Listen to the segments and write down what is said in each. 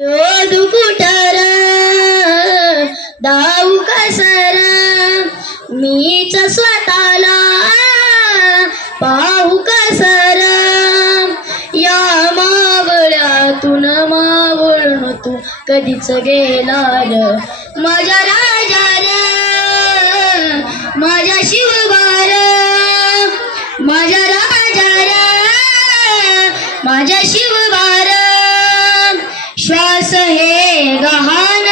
शोधू कुठर दाऊ कसर मीच स्वतःला पाहू कसर या मावळ्यातून मावळण तू कधीच गेला र माझ्या राजा र माझ्या शिवबार माझ्या राजा र माझ्या शिवबार श्वास हे गहाण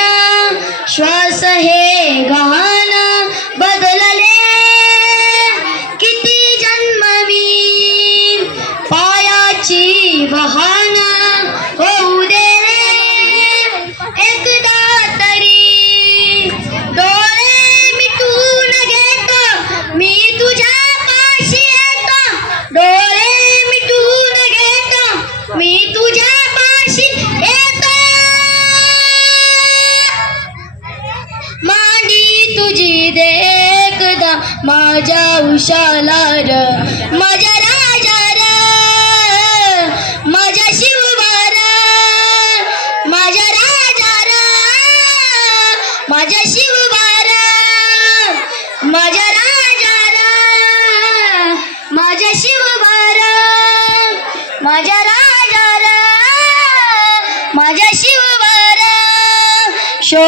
श्वास हे गहाण बदलले किती जन्म मी पायाची बहाण होऊ दे एकदा तरी डोळे मिटून घेतो मी तुझ्या पाशी येतो डोळे मिटून घेतो मी तुझ्या पाशी येतो मांडी तुझी देखदा माझ्या उशाला र माझ्या राजा र माझ्या शिवबार माझ्या राजा र माझ्या शिवबार माझ्या राजा र माझ्या शिवबार माझ्या राजा र माझ्या शिवबार शो